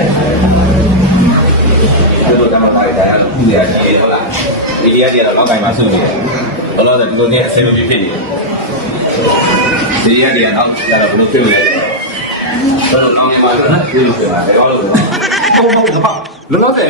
ဒီလိုတမန်တိုင်းတိုင်းလို့ခုရရှိတယ်ဟုတ်လားဒီရည်ကတော့လောက်ကင်မှာဆွနေတယ်ဘလို့လဲဒီလိုနဲ့အဆင်မပြေဖြစ်နေတယ်ဒီရည်ကတော့ကျတော့ဘလို့ဖြစ်နေလဲဘလို့ကောင်းနေမှာလဲဒီလိုဖြစ်တာဒါတော့လို့ဟုတ်ဟုတ်ဟုတ်လောလောဆယ်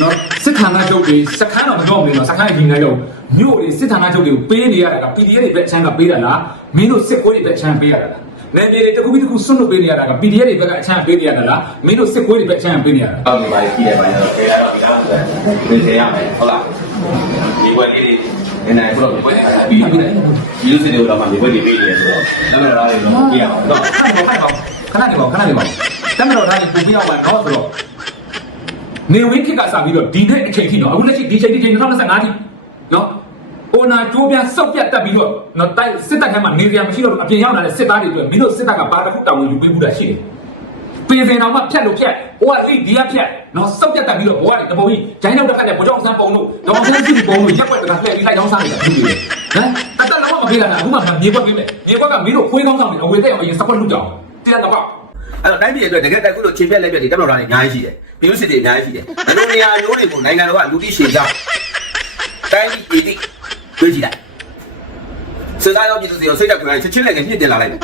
နော်စစ်ဌာနချုပ်တွေစခန်းတော့မပြောမလို့နော်စခန်းရင်နေတော့မြို့တွေစစ်ဌာနချုပ်တွေကိုပေးနေရတာက PDF တွေပဲအချမ်းကပေးတာလားမင်းတို့စစ်ကွေးတွေပဲအချမ်းပေးရတာလား နယ်မြေတွေတစ်ခုပြီးတစ်ခုစွန့်လွတ်ပေးနေရတာက PDF တွေပဲကအချမ်းပေးနေရတာလားမင်းတို့စစ်ကွေးတွေပဲအချမ်းပေးနေရတာအောက်ဒီပါရှိတယ်ပါတော့ခေရတော့ဒီလားဆိုတော့သိရမယ်ဟုတ်လားဒီဘက်လေးတွေနေနေဆိုတော့ဒီဘက်ပြီးပြီးတယ်ဒီလိုစနေတော့မှဒီဘက်တွေပြီးနေတယ်ဆိုတော့နာမည်သားတွေတော့ပြရအောင်တော့ခဏနေပါခဏနေပါခဏနေပါတမတော်သားကြီးပူပြအောင်ပါတော့ဆိုတော့နေဝင်းခေတ်ကစပြီးတော့ဒီနေ့အချိန်ထိနော်အခုလက်ရှိဒီချိန်ဒီချိန်2025ထိနော် အိုနာကျိုးပြန်စောက်ပြတ်တက်ပြီးတော့နော်တိုက်စစ်တပ်ထဲမှာနေစရာမရှိတော့အပြင်ရောက်လာတဲ့စစ်သားတွေအတွက်မင်းတို့စစ်တပ်ကဘာတစ်ခုတောင်းဝင်ယူပေးဘူးတာရှိတယ်ပင်စင်တော်မှဖြတ်လို့ဖြတ်ဟိုကလိဒီကဖြတ်နော်စောက်ပြတ်တက်ပြီးတော့ဘဝတွေတပုံကြီးဂျိုင်းနောက်တစ်ခါနဲ့ဘုံကြောင့်စမ်းပုံလို့တော့ဆန်းစီပုံလို့ရက်ွက်တကလှည့်ပြီးလိုက်တောင်းစားနေတာဘူးလေဟမ်အတက်တော့မပေးတာအခုမှမြေကွက်ပေးမယ်မြေကွက်ကမင်းတို့ခွေးကောင်းဆောင်နေအဝေတဲ့အောင်အရင်စကွက်လူကြောင်တရားတော့အဲ့တော့တိုင်းပြည်အတွက်တကယ်တက်ခုလို့ချင်းပြက်လက်ပြက်တွေတက်မတော်တာတွေအများကြီးရှိတယ်ပြည်သူစစ်တွေအများကြီးရှိတယ်ဘယ်လိုနေရာမျိုးတွေကိုနိုင်ငံတော်ကလူတိရှည်ကြောင်းတိုင်းပြည်ပြည် တွေးကြည့်လိုက်စစ်သားရောပြည်သူတွေရောစိတ်တက်ကြွချက်ချင်းလည်းငမြင့်တင်လာလိုက်တယ်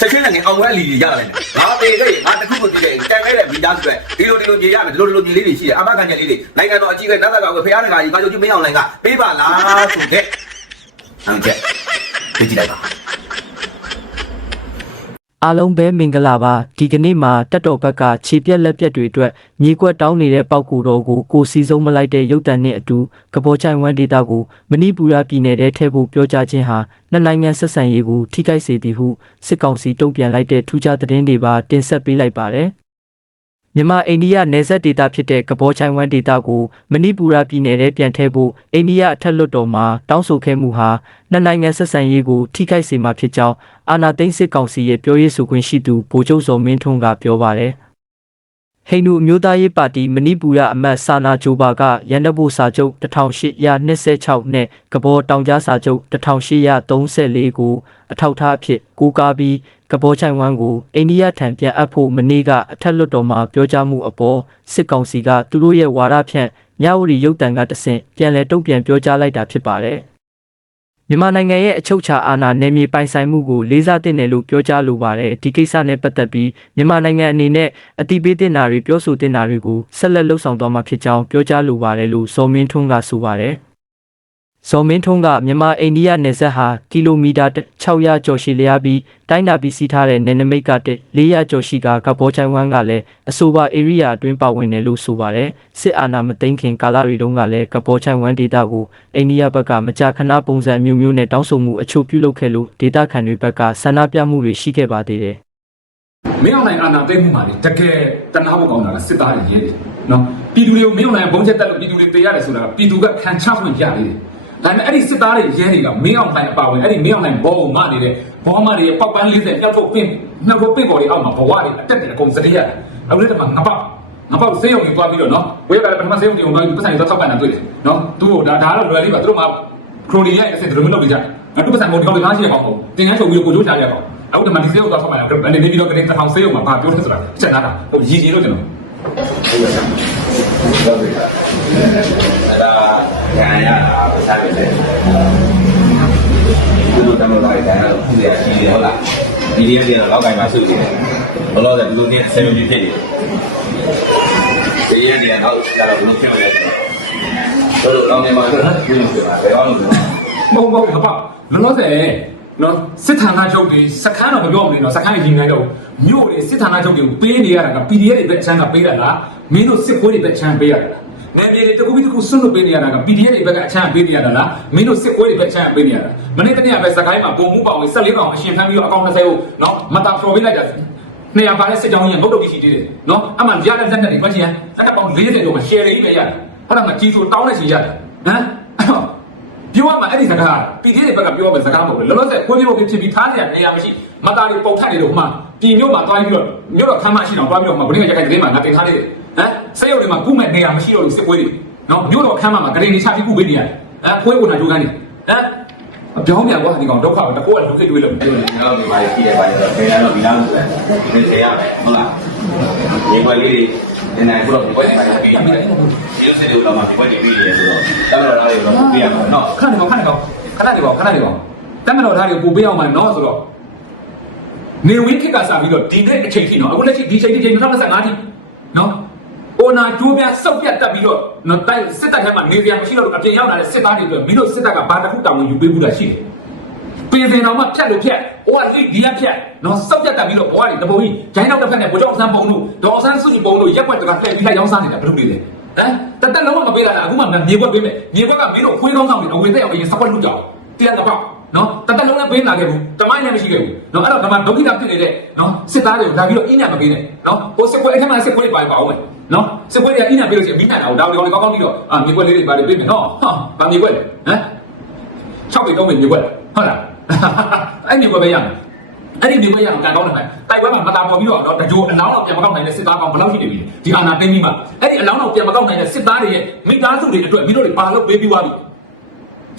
ချက်ချင်းလည်းငအောင်ဝဲလီတွေရလာလိုက်တယ်ငါပေခဲ့ငါတခုခုတည်တယ်တန်ခဲ့တဲ့မိသားစုတွေဒီလိုဒီလိုကြီးရမယ်ဒီလိုဒီလိုကြီးလေးတွေရှိတယ်အမခံချက်လေးတွေနိုင်ငံတော်အကြီးကနတ်သက်ကောင်ကဖရားတကာကြီးဘာလို့ကြီးမင်းအောင်လိုင်းကပေးပါလားဆိုတဲ့ဟုတ်ကဲ့ကြည့်လိုက်ပါ အားလုံးပဲမင်္ဂလာပါဒီကနေ့မှာတက်တော်ဘက်ကခြေပြက်လက်ပြက်တွေအတွက်မြေကွက်တောင်းနေတဲ့ပောက်ကူတော်ကိုကိုစီဆုံးမလိုက်တဲ့ရုပ်တံနဲ့အတူကဘောချိုင်ဝမ်ဒေတာကိုမဏိပူရပြည်နယ်ထဲထည့်ဖို့ပြောကြားခြင်းဟာနှစ်နိုင်ငံဆက်ဆံရေးကိုထိခိုက်စေသည်ဟုစစ်ကောင်စီတုံ့ပြန်လိုက်တဲ့ထူးခြားသတင်းတွေပါတင်ဆက်ပေးလိုက်ပါတယ် မြန်မာအိန္ဒိယနယ်စပ်ဒေသဖြစ်တဲ့ကဘောချိုင်ဝမ်ဒေသကိုမဏိပူရပြည်နယ်ထဲပြန်ထည့်ဖို့အိန္ဒိယအထက်လွှတ်တော်မှတောင်းဆိုခဲ့မှုဟာနှစ်နိုင်ငံဆက်ဆံရေးကိုထိခိုက်စေမှာဖြစ်ကြောင်းအာနာသိန်းစစ်ကောင်စီရဲ့ပြောရေးဆိုခွင့်ရှိသူဗိုလ်ချုပ်စောမင်းထွန်းကပြောပါတယ်။ ဟိန္ဒူအမျိုးသားရေးပါတီမဏိပူရအမတ်စာနာဂျိုဘာကရန်တဘိုစာချုပ်1826နဲ့ကဘောတောင်ကြားစာချုပ်1834ကိုအထောက်အထားအဖြစ်ကိုးကားပြီးကဘောချိုင်ဝမ်ကိုအိန္ဒိယထံပြန်အပ်ဖို့မနေ့ကအထက်လွှတ်တော်မှာပြောကြားမှုအပေါ်စစ်ကောင်စီကသူတို့ရဲ့ဝါဒဖြန့်မြဝတီရုပ်တံကတဆင့်ပြန်လည်တုံ့ပြန်ပြောကြားလိုက်တာဖြစ်ပါတယ်။ မြန်မာနိုင်ငံရဲ့အချုပ်အခြာအာဏာနယ်မြေပိုင်ဆိုင်မှုကိုလေးစားသင့်တယ်လို့ပြောကြားလိုပါတယ်ဒီကိစ္စနဲ့ပတ်သက်ပြီးမြန်မာနိုင်ငံအနေနဲ့အတိပေးတင်တာတွေပြောဆိုတင်တာတွေကိုဆက်လက်လှုပ်ဆောင်သွားမှာဖြစ်ကြောင်းပြောကြားလိုပါတယ်လို့ဇော်မင်းထွန်းကဆိုပါတယ် ဇော်မင်းထွန်းကမြန်မာအိန္ဒိယနယ်စပ်ဟာကီလိုမီတာ600ကျော်ရှည်လျားပြီးတိုင်းတာပြီးစီးထားတဲ့နယ်နိမိတ်က400ကျော်ရှိကကဘောချိုင်ဝမ်ကလည်းအဆိုပါ area အတွင်းပါဝင်တယ်လို့ဆိုပါတယ်စစ်အာဏာမသိမ်းခင်ကာလတွေတုန်းကလည်းကဘောချိုင်ဝမ်ဒေတာကိုအိန္ဒိယဘက်ကမကြာခဏပုံစံမျိုးမျိုးနဲ့တောင်းဆိုမှုအချို့ပြုလုပ်ခဲ့လို့ဒေတာခံတွေဘက်ကဆန္ဒပြမှုတွေရှိခဲ့ပါသေးတယ်မင်းအောင်နိုင်အာဏာသိမ်းမှုမှာလေတကယ်တနာဖို့ကောင်းတာကစစ်သားတွေရဲတယ်နော်ပြည်သူတွေကိုမင်းအောင်နိုင်ဘုံချက်တက်လို့ပြည်သူတွေတေရတယ်ဆိုတာကပြည်သူကခံချခွင့်ရနေတယ် ဒါပေမဲ့အဲ့ဒီစစ်သားတွေရဲတွေကမင်းအောင်နိုင်အပါဝင်အဲ့ဒီမင်းအောင်နိုင်ဘောကိုမနေတဲ့ဘောမတွေရဲ့ပောက်ပန်း40မြောက်ထုတ်ပင့်မြောက်ထုတ်ပင့်ပေါ်တွေအောက်မှာဘဝတွေအတက်တွေအကုန်စရိရတယ်အခုလည်းတမငါပေါ့ငါပေါ့စေးရုံကြီးသွားပြီးတော့နော်ဝေးကလည်းပထမစေးရုံကြီးကိုငါပတ်ဆိုင်သွားထောက်ပံ့တာတွေ့တယ်နော်သူ့ကိုဒါဒါတော့လွယ်လေးပါသူတို့မှခရိုနီရဲ့အစစ်တို့မလုပ်ကြတယ်ငါတို့ပတ်ဆိုင်ကိုဒီကောင်တွေသားရှိရကောင်တင်ငန်းချုပ်ပြီးကိုကြိုးချရကောင်အခုဒီမှာဒီစေးရုံသွားထောက်ပံ့တာလည်းနေပြီးတော့ကလေးတစ်ထောင်စေးရုံမှာဘာပြောလဲဆိုတာချက်နာတာဟိုရည်ရည်လို့ကျွန်တော်ဟုတ်ကဲ့အဲ့ ဒါညာရတာစားပြတယ်ဒီလိုတမန်တော်တိုင်းတော့ခုရရှိတယ်ဟုတ်လားဒီရည်ရတော့လောက်ကင်မှာဆုနေတယ်ဘလို့လဲဒီလိုနဲ့ဆယ်မပြည့်ဖြစ်နေတယ်ဒီရည်ရတော့ကျတော့ဘလို့ဖြစ်နေလဲဆိုတော့လောင်းနေမှာတော့ဒီလိုဖြစ်တာဘယ်အောင်လို့မဟုတ်ဘူးဟုတ်ပါလောလောဆယ်နော်စစ်ဌာနချုပ်တွေစခန်းတော့မပြောမနေတော့စခန်းရင်နိုင်တော့မြို့တွေစစ်ဌာနချုပ်တွေကိုပေးနေရတာက PDF တွေပဲအချမ်းကပေးတာလားမင်းတို့စစ်ခွေးတွေပဲအချမ်းပေးရတာလား နယ်မြေတွေတကူပြီးတကူဆွတ်လို့ပေးနေရတာက PDF တွေပဲကအချမ်းပေးနေရတာလားမင်းတို့စစ်ခွေးတွေပဲအချမ်းပေးနေရတာမနေ့တနေ့ကပဲစကိုင်းမှာပုံမှုပေါဝင်14ကောင်အရှင်ဖမ်းပြီးတော့အကောင့်20ကိုနော်မတာဖော်ပေးလိုက်တာနေရာပါတဲ့စစ်ကြောင်းကြီးကငုတ်တုတ်ကြီးရှိသေးတယ်နော်အမှန်ရတဲ့လက်နဲ့တွေမှတ်ချင်လက်ကပေါင်း40ကျော်မှာ share တွေကြီးပဲရတယ်အဲ့ဒါမှကြီးဆိုတောင်းလိုက်ချင်ရတယ်ဟမ်ပြောရမှာအဲ့ဒီစကားပြည်သေးတွေဘက်ကပြောရမယ့်စကားမဟုတ်ဘူးလောလောဆယ်ခွေးပြေလို့ဖြစ်ပြီးထားနေရနေရာမရှိမသားတွေပုံထက်နေလို့မှပြည်မျိုးမှာတွားပြီးတော့မြို့တော်ခမ်းမရှိတော့တွားပြီးတော့မှဘုရင်ကရခိုင်သတင်းမှာငါတင်ထားသေးတယ်ဟမ် စိတ်ရုပ်တွေမှာကုမဲ့နေရာမရှိတော့လို့စစ်ပွဲတွေနော်မြို့တော်ခမ်းမှာဂရင်တွေချပြီးကုပေးနေရတယ်ဟမ်ခွေးဝင်တာကြိုးကန်းနေဟမ်အပြောင်းပြန်ကွာဒီကောင်ဒုက္ခပဲတကောကဒုက္ခတွေးလို့ပြောနေတော့ဒီမှာရှိတယ်ပါတော့ခင်ဗျားတော့ဒီလားဆိုတယ်သိရမယ်ဟုတ်လားရေခွက်လေးတွေနေနေခုတော့ဒီဘက်နေနေပြီးပြီဒီစက်တွေတော့မှဒီဘက်နေပြီးနေဆိုတော့တော်တော်လေးတော့ပြရမှာနော်ခဏနေပါခဏနေပါခဏနေပါခဏနေပါတက်မတော်သားတွေကိုပို့ပေးအောင်မနော်ဆိုတော့နေဝင်းခက်ကစားပြီးတော့ဒီနေ့အချိန်ထိနော်အခုလက်ရှိဒီချိန်ဒီချိန်2025ထိနော်အို နာကျိုးပြစောက်ပြတ်တက်ပြီးတော့နော်တိုက်စစ်တပ်ထဲမှာနေစရာမရှိတော့အပြင်ရောက်လာတဲ့စစ်သားတွေအတွက်မင်းတို့စစ်တပ်ကဘာတစ်ခုတောင်းလို့ယူပေးဘူးလားရှိတယ်ပြင်စင်တော်မှဖြတ်လို့ဖြတ်ဟိုကလိဒီရဖြတ်နော်စောက်ပြတ်တက်ပြီးတော့ဘွားတွေတပုံကြီးဂျိုင်းနောက်တစ်ဖက်နဲ့ဘိုးကျောင်းဆန်းပုံလို့ဒေါ်ဆန်းစုကြည်ပုံလို့ရက်ွက်တကလှည့်ပြီးလိုက်ရောက်စားနေတာဘယ်လိုလဲဟမ်တတက်လုံးဝမပေးလာတာအခုမှမြေကွက်ပေးမယ်မြေကွက်ကမင်းတို့ခွေးကောင်းဆောင်တွေအဝင်သက်အောင်ရင်စကွက်လူကြောင်တရားတစ်ပေါက် နော်တတက်လုံးလည်းပေးလာခဲ့ဘူးတမိုင်းလည်းမရှိခဲ့ဘူးနော်အဲ့တော့ဒီမှာဒုက္ခိတဖြစ်နေတဲ့နော်စစ်သားတွေကိုဒါပြီးတော့အင်းညာမပေးနဲ့နော်ဟိုစစ်ပွဲအဲ့ထက်မှစစ်ပွဲတွေပါပါအောင်မယ်နော်စစ်ပွဲတွေကအင်းညာပေးလို့ရှိရင်မိနိုင်အောင်ဒါတွေကောင်းကောင်းပြီးတော့အာမြေကွက်လေးတွေပါတွေပေးမယ်နော်ဟာဗာမြေကွက်ဟမ်6ပေ3ပေမြေကွက်ဟုတ်လားအဲ့မြေကွက်ပဲရမယ်အဲ့ဒီမြေကွက်ရအောင်ကန်ကောင်းတယ်မယ်တိုက်ပွဲမှာမတာပေါ်ပြီးတော့တော့တကြိုအလောင်းတော့ပြန်မကောက်နိုင်တဲ့စစ်သားကောင်ဘယ်လောက်ရှိနေပြီဒီအာနာသိမ့်ပြီးမှအဲ့ဒီအလောင်းတော့ပြန်မကောက်နိုင်တဲ့စစ်သားတွေရဲ့မိသားစုတွေအတွက်မင်းတို့တွေပါလို့ပေးပြီးသွားပြီ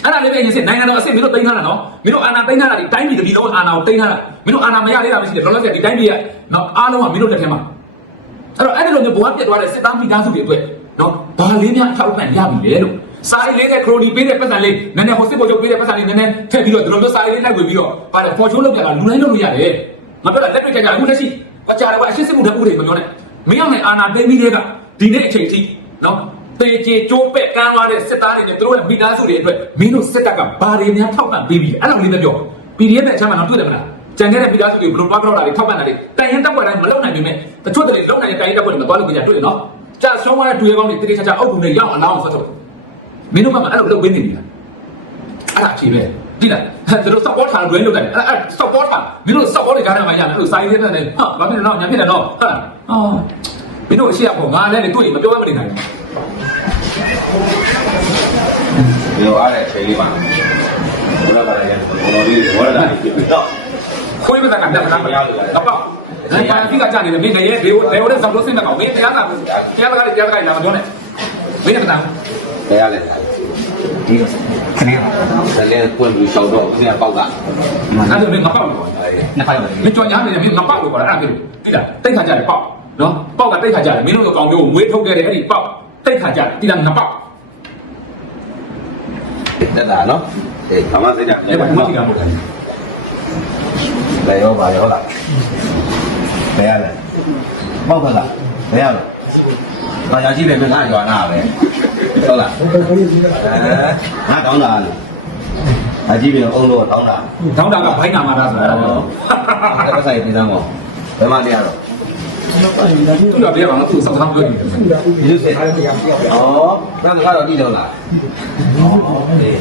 အဲ့ဒါလေးပဲအရင်စစ်နိုင်ငံတော်အစ်စ်မင်းတို့တင်ထားတာနော်မင်းတို့အာနာသိမ့်ထားတာဒီတိုင်းပြည်တပြည်လုံးအာနာကိုတင်ထားတာမင်းတို့အာနာမရသေးတာမရှိတယ်လောလောဆယ်ဒီတိုင်းပြည်ကနော်အားလုံးကမင်းတို့လက်ထဲမှာအဲ့တော့အဲ့ဒီလိုမျိုးဘဝပြတ်သွားတဲ့စစ်သားမိသားစုတွေအတွက်နော်ဘာလေးများအထောက်အပံ့ရပြီလေလို့စာရေးလေးတဲ့ခရိုနီပေးတဲ့ပတ်စံလေးနည်းနည်းဟိုစစ်ပေါ်ချုပ်ပေးတဲ့ပတ်စံလေးနည်းနည်းထည့်ပြီးတော့ဒီလိုမျိုးစာရေးလေးလိုက်ဝင်ပြီးတော့ပါတယ်ပေါ်ချိုးလုပ်ပြတာလူတိုင်းလုပ်လို့ရတယ်မပြောတာလက်တွေ့ကြကြအခုလက်ရှိအကြတယ်ကအရှင်းစစ်မှုတဲ့ဥပဒေမပြောနဲ့မင်းအောင်နဲ့အာနာသိမ့်ပြီးတဲ့ကဒီနေ့အချိန်ထိနော် တေချေကျိုးပက်ကန်းသွားတဲ့စစ်သားတွေနဲ့သူတို့ရဲ့မိသားစုတွေအတွက်မင်းတို့စစ်တပ်ကဘာတွေများထောက်ပံ့ပေးပြီးအဲ့လိုလေးပဲပြော PDF နဲ့အချမ်းမှာတော့တွေ့တယ်မလားကြံခဲ့တဲ့မိသားစုတွေဘယ်လိုတွားကြောက်တာတွေထောက်ပံ့တာတွေတိုင်ရင်တက်ပွဲတိုင်းမလုံနိုင်ပေမဲ့တချို့တွေလုံနိုင်တဲ့တိုင်ရင်တက်ပွဲတွေမတွားလို့ကြတွေ့ရနော်ကြာဆုံးသွားတဲ့တွေ့ရကောင်းတွေတိတိကျကျအုပ်ကူနဲ့ရောက်အောင်လောင်းအောင်ဆက်ထုတ်မင်းတို့ကမှအဲ့လိုလုပ်ပေးနေပြီလားအဲ့ဒါအဖြေပဲဒီလားသူတို့ support ထားလွဲလို့တယ်အဲ့အဲ့ support ထားမင်းတို့ support တွေကြားထဲမှာရတယ်အဲ့လိုစာရေးတဲ့နဲ့ဟာဘာဖြစ်လဲတော့ညာဖြစ်တယ်တော့ဟာအော်မင်းတို့အရှိရပေါ့ငါလည်းတွေ့ရင်မပြောမနေနိုင်ဘူး ပြောရတဲ့အချိန်လေးမှာဘယ်တော့ကလည်းဘောတော်လေးဘောရတာဖြစ်ပြီးတော့ခွေးမကကတက်တာမရဘူးတော့ပေါ့ဒီပါတိကကြာနေတယ်မင်းလည်းရေလေဝတဲ့ဆောင်လို့စိတ်မကောင်းမင်းတရားကတရားကလည်းတရားကလည်းလာမပြောနဲ့မင်းလည်းမတန်းဘယ်ရလဲဒီခဏဆယ်လေးပွင့်ပြီးရှောက်တော့ခင်ဗျာပေါက်ကအဲ့ဒါမင်းမပေါက်လို့နှစ်ခါမင်းကြော်ညာနေတယ်မင်းမပေါက်လို့ခေါ်တာအဲ့ဒါမျိုးတိလားတိတ်ခါကြတယ်ပေါက်နော်ပေါက်ကတိတ်ခါကြတယ်မင်းတို့ကောင်မျိုးကိုမွေးထုတ်ခဲ့တဲ့အဲ့ဒီပေါက်တိတ်ခါကြတယ်တိလားငါပေါက် တက်တာနော်အေးဘာမှစိတ်ကြအဲ့ဒါမှကြည့်တာမဟုတ်ဘူးဘယ်ရောပါရောလားဘယ်ရလဲပေါက်ကလားဘယ်ရလဲဘာသာကြည့်ပဲမငါရွာနာပဲဟုတ်လားအဲငါတောင်းတာလေအကြည့်ပြီးအုံးလို့တောင်းတာတောင်းတာကဘိုင်းနာမှာလားဆိုတာအဲ့ဒါဆိုင်ပြည်သားမောဘယ်မှနေရတော့ သူကပြောအောင်သူစောင့်ဆောင်ပြောနေတယ်ဒီစစ်ဩနာမကတော့ကြည့်တော့လားဩအေး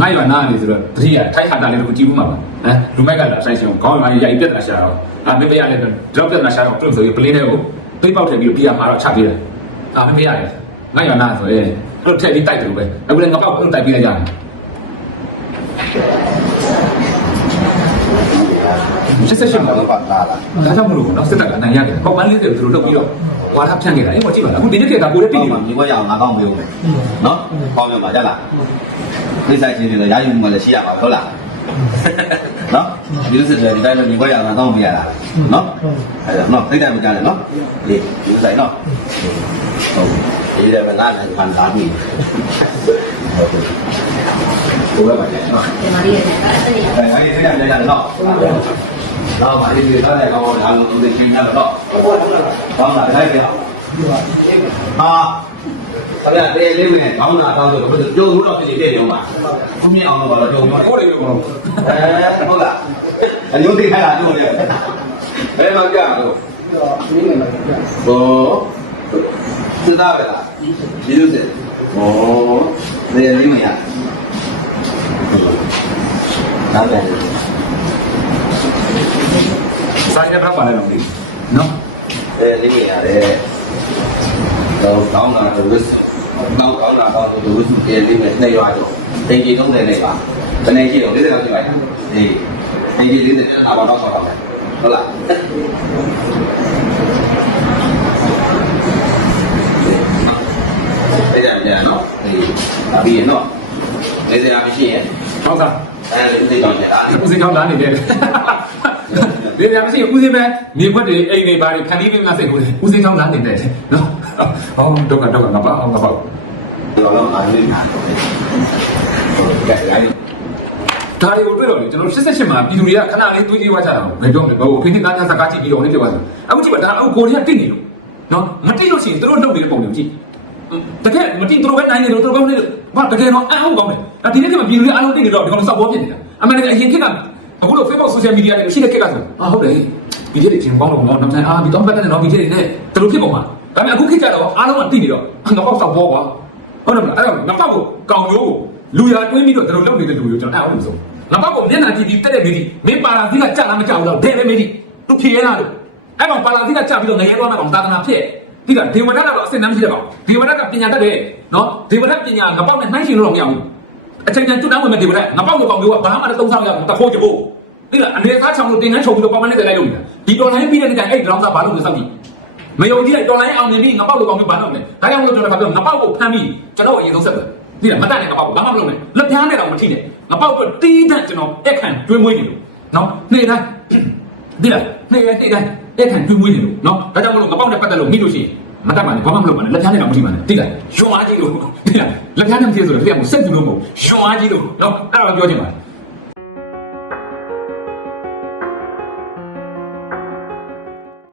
ငါရွာနာနေဆိုတော့တတိယထိုင်းဟာတာလေးကိုကြည့်ဘူးမှာပါဟမ်လူမိုက်ကလာဆိုင်ရှင်ခေါင်းမှာရိုက်ပြက်တာရှာတော့အာမေပေးရတယ် drop ပြက်တာရှာတော့ပြုတ်ဆိုပြီးပလင်းတဲ့ကိုသိပေါက်ထည့်ပြီးပြရမှာတော့ချပေးတယ်အာမေပေးရတယ်ငါရွာနာဆိုရင်အဲ့လိုထည့်ပြီးတိုက်တယ်လို့ပဲအခုလည်းငါပေါက်ပြုတ်တိုက်ပြီးလိုက်ကြတယ် စစ်စစ်ရှင်းမှာတော့ပါလာလားဒါကြောင့်မလို့နော်စစ်တပ်ကအနိုင်ရတယ်ပေါ့ပန်းလေးတွေသူတို့လုပ်ပြီးတော့ဝါထဖြန့်ခဲ့တာအဲ့မကြည့်ပါလားအခုဒီနေ့ကကိုလည်းတိဒီတိမှာမြေခွက်ရအောင်ငါကောင်းမေးဦးမယ်နော်ပေါင်းရမှာကြလားသိဆိုင်ချင်းတွေရာယူမှလည်းရှိရမှာဟုတ်လားနော်ဒီလိုစစ်တယ်ဒီတိုင်းမြေခွက်ရအောင်ငါကောင်းမေးရတာနော်အဲ့တော့နော်သိတယ်မကြနဲ့နော်ဒီဒီဆိုင်နော်ဟုတ်ဒီလည်းငါလည်းခံလာပြီဟုတ်ကဲ့ပါနော်ဒီမှာလေးရတယ်အဲ့ဒါအဲ့ဒီသိတယ်လည်းနော်တော့ပါဒီ လိုတော့လည်းကောင်းအောင်လာလို့သိချင်းရတော့ကောင်းတာတိုင်းပြဟာအဲ့ဒါတေးလေးနဲ့ကောင်းတာတောင်းဆိုတော့ကြုံလို့တော့ဖြစ်နေတဲ့နေမှာခုမြင်အောင်တော့ကြုံတော့ကိုယ်လေးကိုအဲဟုတ်လားအယုဒိခိုင်လာတို့လေဘယ်မှာကြာလို့ဘောသဒါပဲလားဒီလိုစေဘောနေလေးမရနားတယ် စားရတဲ့ဘာလဲလို့နော် အဲလေးမရတယ်တော့ကောင်းတာတော့ဝစ်နောက်ကောင်းတာတော့ဒီဝစ်စုတယ်လေးနဲ့နှစ်ရွာတော့တင်ကြီး30နဲ့ပါတနေ့ရှိတော့40လောက်ရှိပါရဲ့အေးတင်ကြီး40အပါတော့ဆောက်တော့မယ်ဟုတ်လားအဲ့ဒါ ပြန်နော်အေးဒါပြီးရင်နော်40အမရှိရင်ဟောက်စားအဲဒီသိတော့ကြာဦးစိန်ထောက်လာနေတယ်ဒီနေရာမရှိဦးစင်းပဲနေခွက်တွေအိမ်တွေဘာတွေခန်းလေးလေးငါစိတ်ကိုဦးစင်းချောင်းလာနေတယ်နော်ဟောတော့ကတော့ငါပါအောင်ငါပါလောလောအားနေဟုတ်ကဲ့ရိုင်းဒါတွေကိုတွေ့တော့လေကျွန်တော်88မှာပြည်သူတွေကခဏလေးတွေးကြည့်သွားကြတာဘယ်ပြောမလဲဟိုဖိနေသားများစကားကြည့်ပြီးတော့လည်းပြောပါစို့အခုကြည့်ပါဒါအခုကိုရီးယားတိတ်နေလို့နော်မတိလို့ရှိရင်တို့လုပ်နေတဲ့ပုံတွေကြည့်တကယ်မတိတို့ပဲနိုင်နေလို့တို့ကောင်းနေလို့ဘာတကယ်တော့အဟုတ်ကောင်းတယ်ဒါဒီနေ့ကမှပြည်သူတွေအားလုံးတိတ်နေတော့ဒီကောင်စောက်ပေါ်ဖြစ်နေတာအမှန်တကယ်အရင်ခေတ်က အခုလို့ Facebook social media တွေရှိတဲ့ခေတ်ကဆိုအာဟုတ်တယ်ဒီနေ့ချင်းကောင်းတော့ဘောနောက်တိုင်းအာဒီတော့ပတ်တဲ့တော့ဒီနေ့နဲ့တို့လို့ဖြစ်ပုံမှာဒါပေမဲ့အခုခေတ်ကျတော့အားလုံးကတိတ်နေတော့ငါပေါ့စောက်ပေါ်ကွာဟုတ်တယ်မလားအဲ့တော့ငါပေါ့ကိုကောင်မျိုးကိုလူရတွင်းပြီးတော့တို့လုပ်နေတဲ့လူတွေကိုကျွန်တော်အဲ့ဟုတ်လို့ဆိုငါဘောက်ကမျက်နှာကြည့်ပြီးတက်တဲ့မိဒီမင်းပါလာသီးကကြာလားမကြာဘူးလားဒဲပဲမိဒီသူဖြေရလားလို့အဲ့ကောင်ပါလာသီးကကြာပြီးတော့ငရဲသွားမှာကောင်သာသနာဖြစ်ဒီကဒေဝဒတ်ကတော့အစင်တမ်းမရှိတဲ့ကောင်ဒေဝဒတ်ကပညာတတ်တယ်နော်ဒေဝဒတ်ပညာငါဘောက်နဲ့နှိုင်းရှင်လို့တော့မရဘူး အချိန်တန်ကျွတ်တန်းဝင်မဲ့ဒေဝဒတ်ငါဘောက်ကိုကောင်မျိုးကဘာမှမတုံးဆောင်ရဘူးတခိုးကြဖို့ဒီကအနေသားချောင်းလို့တင်ငန်းချုပ်ပြီးတော့ပေါမနဲ့တက်လိုက်လို့နေတာဒီတော်လိုင်းပြီးတဲ့တိုင်အဲ့ဒရောင်းစားဘာလို့လဲစောင့်ကြည့်မယုံကြည်တဲ့တော်လိုင်းအောင်မြင်ပြီးငါဘောက်ကိုကောင်မျိုးဘာလုပ်လဲဒါကြောင့်မလို့ကျွန်တော်ကပြောငါဘောက်ကိုဖမ်းပြီးကျွန်တော်အရင်ဆုံးဆက်တယ်ဒီကမတတ်တဲ့ငါဘောက်ဘာမှမလုပ်နဲ့လက်ပြားနဲ့တော့မထိနဲ့ငါဘောက်တော့တီးတန့်ကျွန်တော်က်ခံတွင်းမွေးနေလို့နော်နေ့တိုင်းဒီလားနေ့တိုင်းနေ့တိုင်းက်ခံတွင်းမွေးနေလို့နော်ဒါကြောင့်မလို့ငါဘောက်နဲ့ပတ်သက်လို့မိလို့ရှိရင် မတတ်ပါနဲ့ဘာမှမလုပ်ပါနဲ့လက်ပြားနဲ့တော့မထိပါနဲ့တိလားယွန်အားကြီးလို့ဒီလားလက်ပြားနဲ့မထိဆိုတော့တရားကိုစက်ကြည့်လို့မဟုတ်ယွန်အားကြီးလို့နော်အဲ့ဒါပြောချင်ပါတယ်